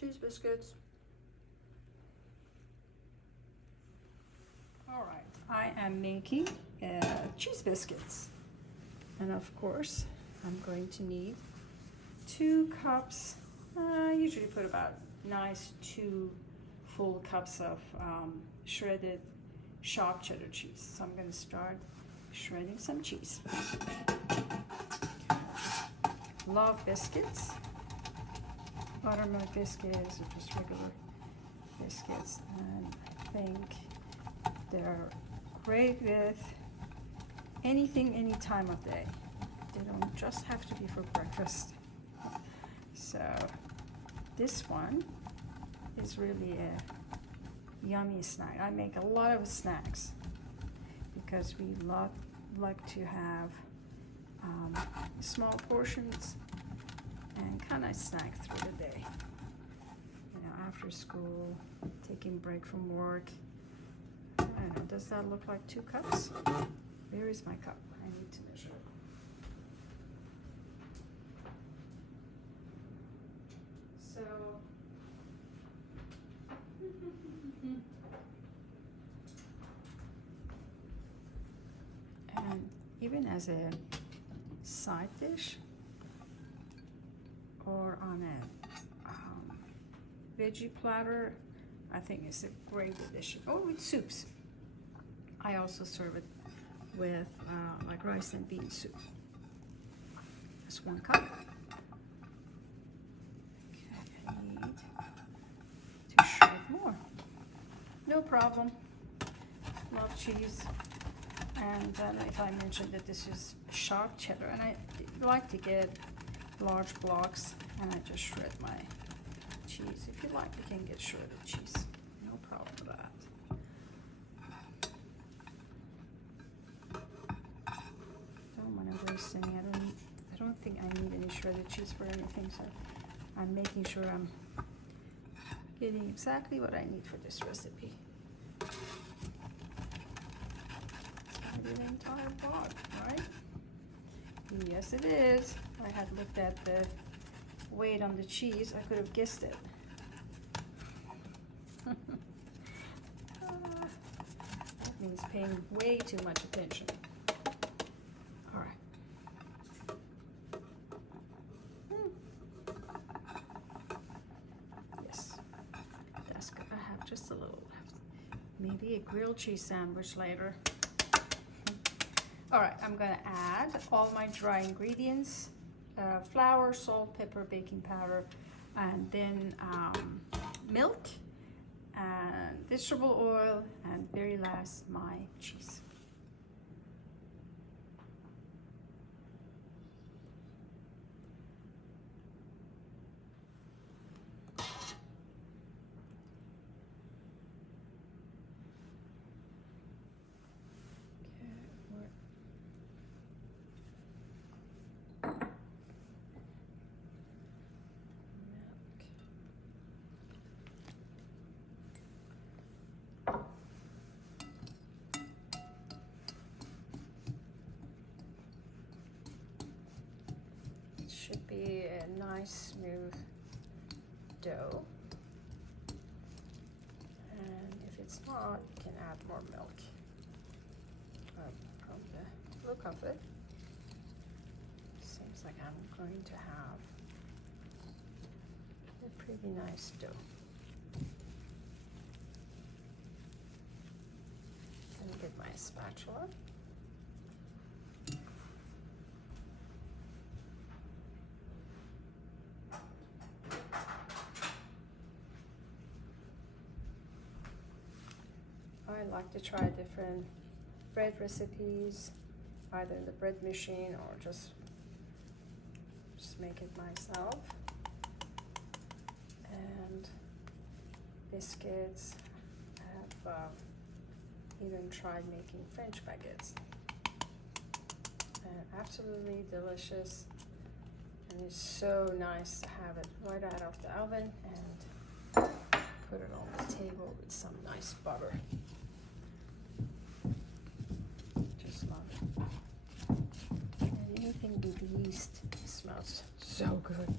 cheese biscuits. All right, I am making cheese biscuits. And of course, I'm going to need 2 cups. I usually put about nice 2 full cups of shredded sharp cheddar cheese. So I'm going to start shredding some cheese. Love biscuits, buttermilk biscuits, or just regular biscuits, and I think they're great with anything, any time of day. They don't just have to be for breakfast. So this one is really a yummy snack. I make a lot of snacks because we like to have small portions and kind of snack through the day. You know, after school, taking break from work. I don't know, does that look like 2 cups? Where is my cup? I need to measure it. So, and even as a side dish or on a veggie platter, I think it's a great addition. Or with soups. I also serve it with like rice and bean soup. That's 1 cup. Okay, I need to shred more. No problem. Love cheese. And then if I mentioned that this is sharp cheddar, and I like to get large blocks, and I just shred my cheese. If you like, you can get shredded cheese. No problem with that. Don't want to waste any. I don't think I need any shredded cheese for anything, so I'm making sure I'm getting exactly what I need for this recipe. Maybe the entire block, right? Yes, it is. I had looked at the weight on the cheese. I could have guessed it. That means paying way too much attention. All right. Yes, that's good. I have just a little left. Maybe a grilled cheese sandwich later. All right, I'm gonna add all my dry ingredients, flour, salt, pepper, baking powder, and then milk, and vegetable oil, and very last, my cheese. Should be a nice smooth dough, and if it's not, you can add more milk. From the look of it, seems like I'm going to have a pretty nice dough. Let me get my spatula. I like to try different bread recipes, either in the bread machine or just make it myself. And biscuits. I have even tried making French baguettes. And absolutely delicious. And it's so nice to have it right out of the oven and put it on the table with some nice butter. Just love it. And anything with yeast smells so good.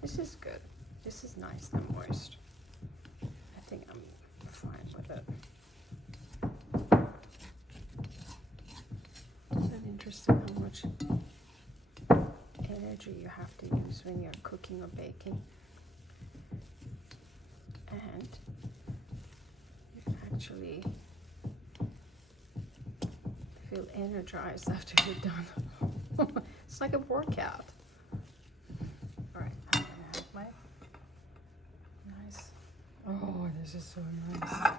This This is good. This is nice and moist. I think I'm fine with it. Isn't it interesting how much energy you have to use when you're cooking or baking? And you actually feel energized after you're done. It's like a workout. All right, I'm gonna have my nice. Oh, this is so nice.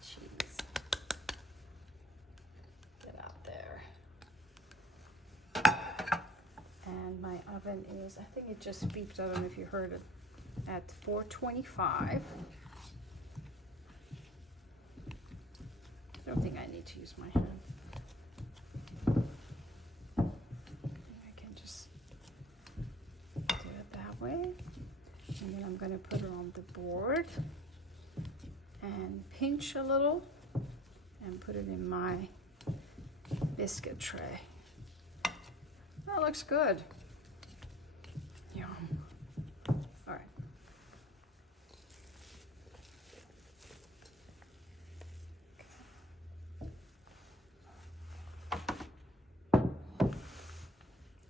Cheese. Get out there. And my oven is, I think it just beeped, I don't know if you heard it, at 425. I don't think I need to use my hand. I can just do it that way. And then I'm going to put it on the board and pinch a little and put it in my biscuit tray. That looks good. Yum. All right.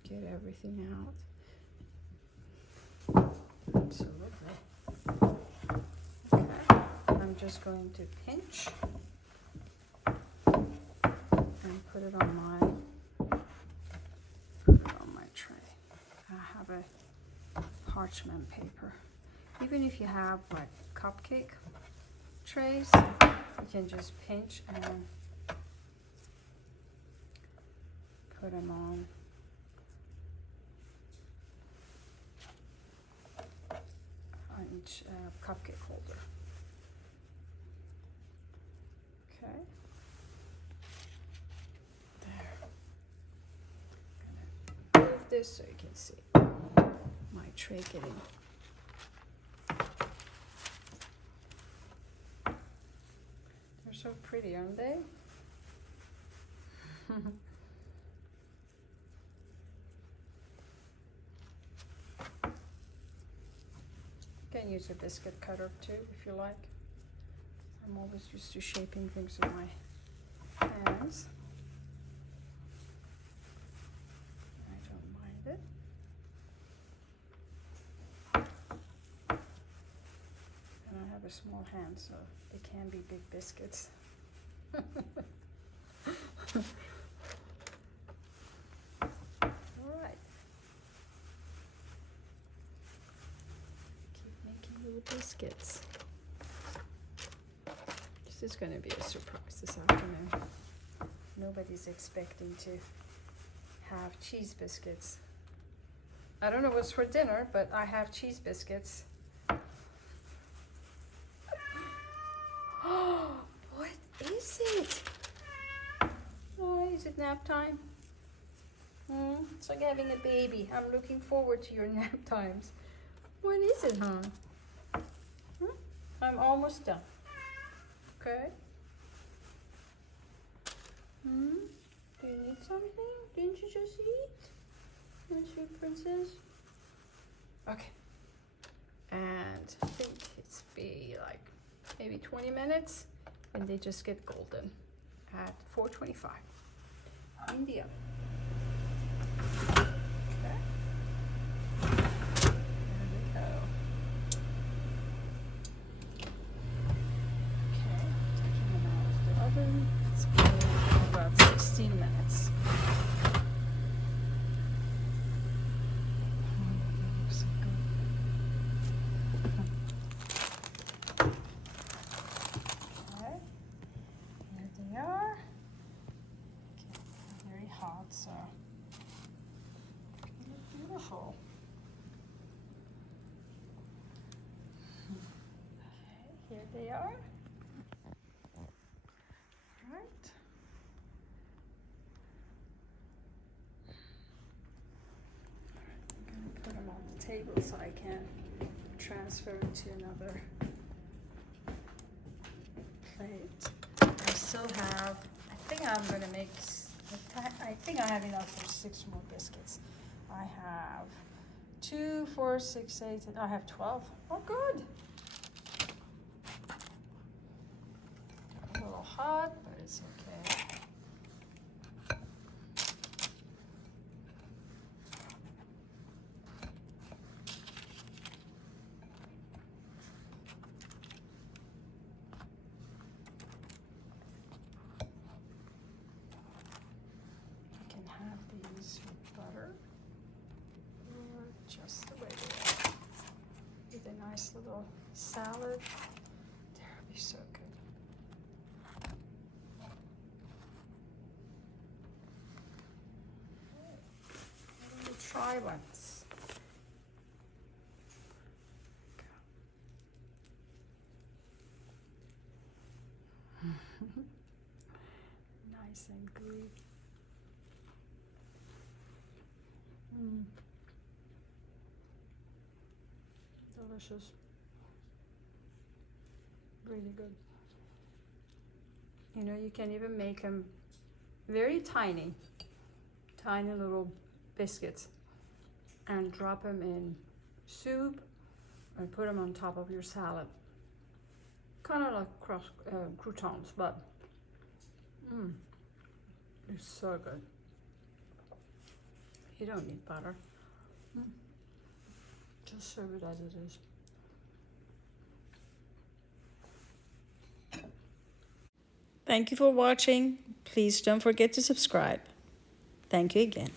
Get everything out. Absolutely. Okay. I'm just going to pinch and put it on my tray. I have a parchment paper. Even if you have like cupcake trays, you can just pinch and put them on. Each cupcake holder. Okay. There. I'm gonna move this so you can see my tray getting. They're so pretty, aren't they? You can use a biscuit cutter too if you like. I'm always used to shaping things with my hands. I don't mind it. And I have a small hand, so it can be big biscuits. Biscuits. This is going to be a surprise this afternoon. Nobody's expecting to have cheese biscuits. I don't know what's for dinner, but I have cheese biscuits. Oh, what is it? Oh, is it nap time? It's like having a baby. I'm looking forward to your nap times. What is it, huh? I'm almost done. Okay. Do you need something? Didn't you just eat? My sweet princess? Okay. And I think it's be like maybe 20 minutes and they just get golden at 425 in the oven. Okay. There we go. It's been about 16 minutes. So good. Okay, here they are. Okay, very hot, so they look beautiful. Okay, here they are. Table so I can transfer it to another plate. I still have, I think I'm going to make I think I have enough for 6 more biscuits. I have 2, 4, 6, 8, and I have 12. Oh, good. A little hot, but it's okay. You can have these with butter, or just the way they are, with a nice little salad. That would be so good. Let me try once. Nice and gooey. Delicious. Really good. You know, you can even make them very tiny, tiny little biscuits, and drop them in soup and put them on top of your salad. Kind of like croutons, but it's so good. You don't need butter. Just serve it as it is. Thank you for watching. Please don't forget to subscribe. Thank you again.